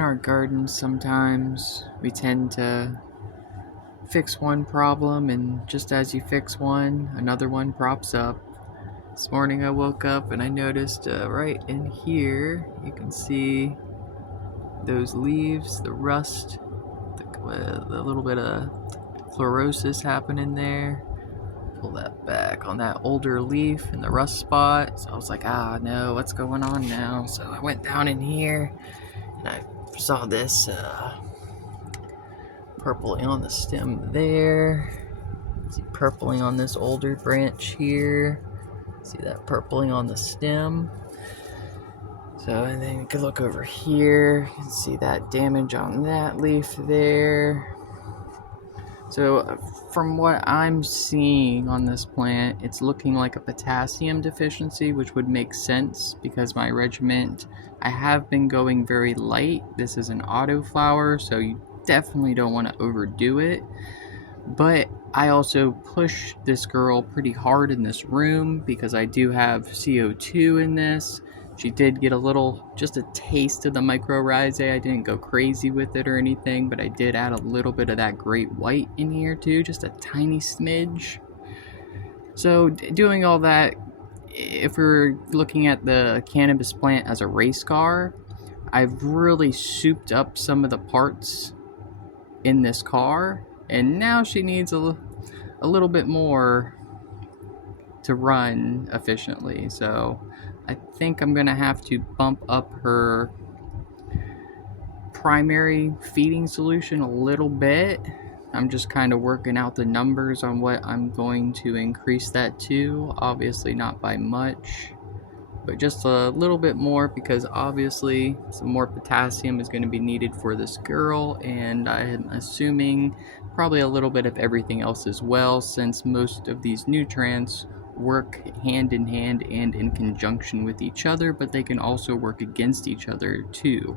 in our gardens sometimes we tend to fix one problem, and just as you fix one, another one props up. This morning I woke up and I noticed right in here you can see those leaves, the rust, the little bit of chlorosis happening there. Pull that back on that older leaf in the rust spot. So I was like, no, what's going on now? So I went down in here and I saw this purpling on the stem there. See purpling on this older branch here. See that purpling on the stem. So, and then you can look over here. You can see that damage on that leaf there. So, from what I'm seeing on this plant, it's looking like a potassium deficiency, which would make sense because my regimen, I have been going very light. This is an autoflower, so you definitely don't want to overdo it. But I also push this girl pretty hard in this room because I do have CO2 in this. She did get just a taste of the mycorrhizae. I didn't go crazy with it or anything, but I did add a little bit of that great white in here too, just a tiny smidge. So doing all that, if we're looking at the cannabis plant as a race car, I've really souped up some of the parts in this car, and now she needs a little bit more to run efficiently. So I think I'm gonna have to bump up her primary feeding solution a little bit. I'm just kind of working out the numbers on what I'm going to increase that to. Obviously not by much, but just a little bit more, because obviously some more potassium is going to be needed for this girl, and I'm assuming probably a little bit of everything else as well, since most of these nutrients work hand in hand and in conjunction with each other, but they can also work against each other too.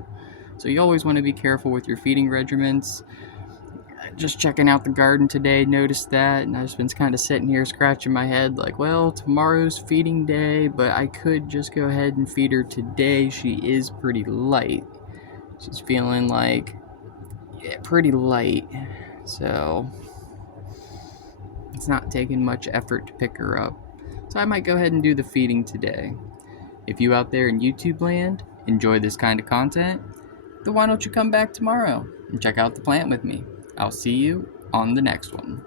So you always want to be careful with your feeding regimens. Just checking out the garden today, noticed that, and I've just been kind of sitting here scratching my head like, well, tomorrow's feeding day, but I could just go ahead and feed her today. She is pretty light. She's feeling like, pretty light. So it's not taking much effort to pick her up. So I might go ahead and do the feeding today. If you out there in YouTube land enjoy this kind of content, then why don't you come back tomorrow and check out the plant with me? I'll see you on the next one.